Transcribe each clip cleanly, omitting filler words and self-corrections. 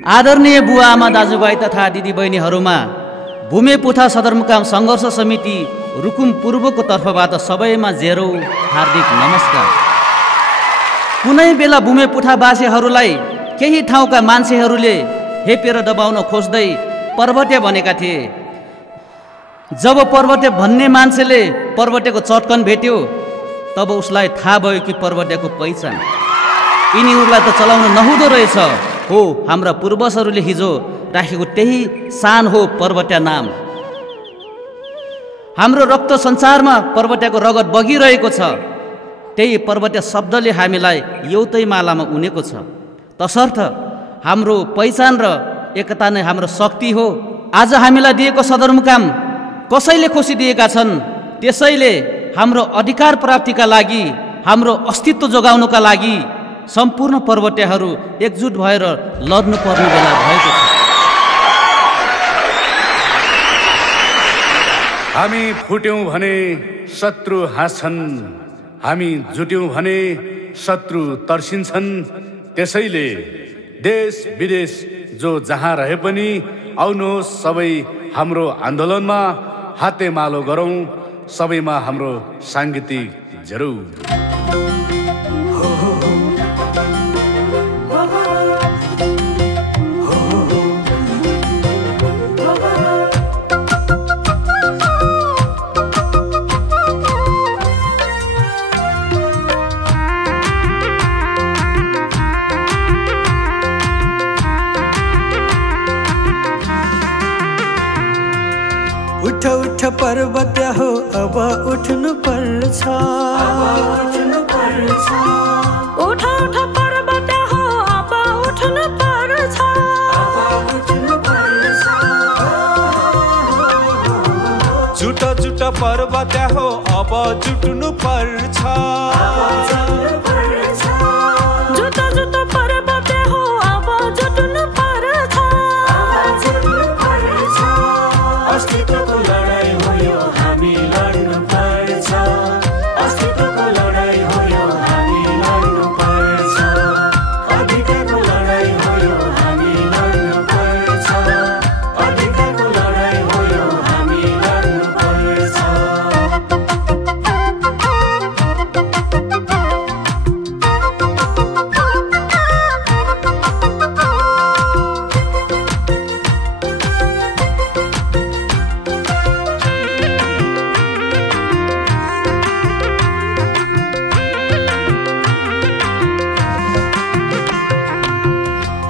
आदरणीय बुवा आमा दाजुभाइ तथा दिदीबहिनीहरूमा भूमिपुथा सदरमुकाम सङ्घर्ष समिति रुकुम पूर्वको तर्फबाट सबैमा जेरो हार्दिक नमस्कार। कुनै बेला भूमिपुठावासीहरूलाई केही ठाउँका मान्छेहरूले हेपेर दबाउन खोज्दै पर्वते भनेका थिए। जब पर्वते भन्ने मान्छेले पर्वतेको चट्कन भेट्यो तब उसलाई थाहा भयो कि पर्वतेको पहिचान यिनीहरूलाई त चलाउन नहुँदो रहेछ। हो, हाम्रा पूर्वजहरूले हिजो राखेको त्यही सान हो पर्वत्या नाम। हाम्रो रक्त सञ्चारमा पर्वत्याको रगत बगिरहेको छ। त्यही पर्वत्या शब्दले हामीलाई एउटै मालामा उनेको छ। तसर्थ हाम्रो पहिचान र एकता नै हाम्रो शक्ति हो। आज हामीलाई दिएको सदरमुकाम कसैले खोसिदिएका छन्। त्यसैले हाम्रो अधिकार प्राप्तिका लागि, हाम्रो अस्तित्व जोगाउनका लागि सम्पूर्ण पर्वतेहरू एकजुट भएर लड्नुपर्ने बेला भएको छ। हामी फुट्यौं भने शत्रु हाँस्छन्, हामी जुट्यौं भने शत्रु तर्सिन्छन्। त्यसैले देश विदेश जो जहाँ रहे पनि आउनुहोस् सबै हाम्रो आन्दोलनमा हातेमालो गरौँ, सबैमा हाम्रो साङ्गीतिक जरौ। उठ उठ पर्वत हो अब उठ्नु पर्छ, उठ उठ पर्वत हो अब उठ्नु पर्छ। जुट जुट पर्वत हो अब जुट्नु पर्छ, जुट जुट पर्वत हो अब जुट्नु पर्छ। अस्तित्वको लडाई हो यो हामी लड्नु पर्छ, अस्तित्वको लडाई हो यो हामी लड्नु पर्छ, अधिकारको लडाई हो यो हामी लड्नु पर्छ, अधिकारको लडाई हो यो हामी लड्नु पर्छ।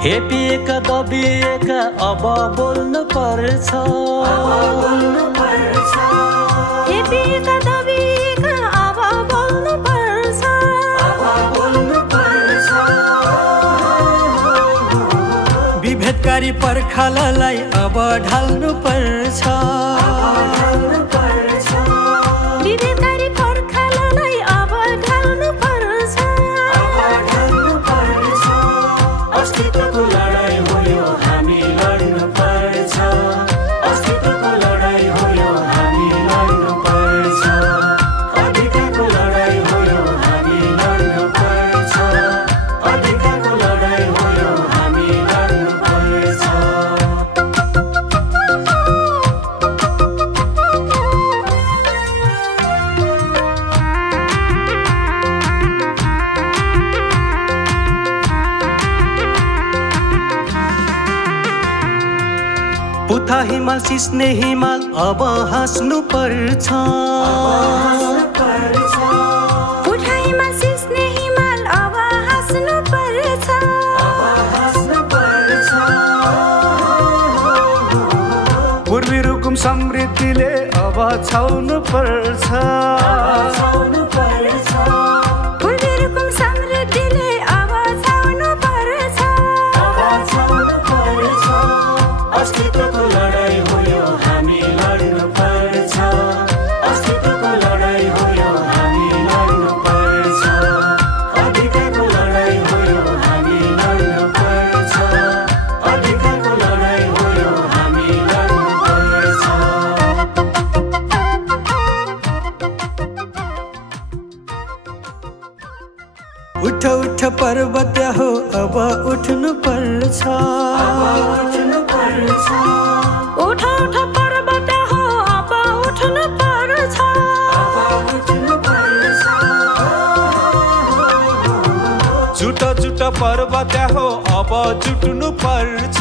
हेपिएका दबिएका अब बोल्नु पर्छ, हेपिएका दबिएका अब बोल्नु पर्छ। विभेदकारी पर्खाललाई अब ढाल्नु पर्छ, विभेदकारी पर्खाललाई अब ढाल्नु पर्छ। अस्तित्वको लडाई हो यो हामी लड्नु पर्छ, अस्तित्वको लडाई हो यो हामी लड्नु पर्छ, अधिकारको लडाई हो यो हामी लड्नु पर्छ, अधिकारको लडाई हो यो हामी लड्नु पर्छ। पुथा हिमाल सिस्ने हिमाल अब हाँस्नु पर्छ, पुठा हिमाल सिस्ने हिमाल अब हाँस्नु पर्छ। पूर्वी रुकुम समृद्धिले अब छाउनु पर्छ, पूर्वी रुकुम समृद्धिले अब छाउनु पर्छ। अस्तित्वको लडाई हो यो हामी लड्नु पर्छ, अस्तित्वको लडाई हो यो हामी लड्नु पर्छ, अधिकारको लडाई हो यो हामी लड्नु पर्छ, अधिकारको लडाई हो यो हामी लड्नु पर्छ। पर्छ उठ उठ पर्वत हो अब उठ्नु पर्छ जुट जुट पर्वत हो अब जुट्नु पर्छ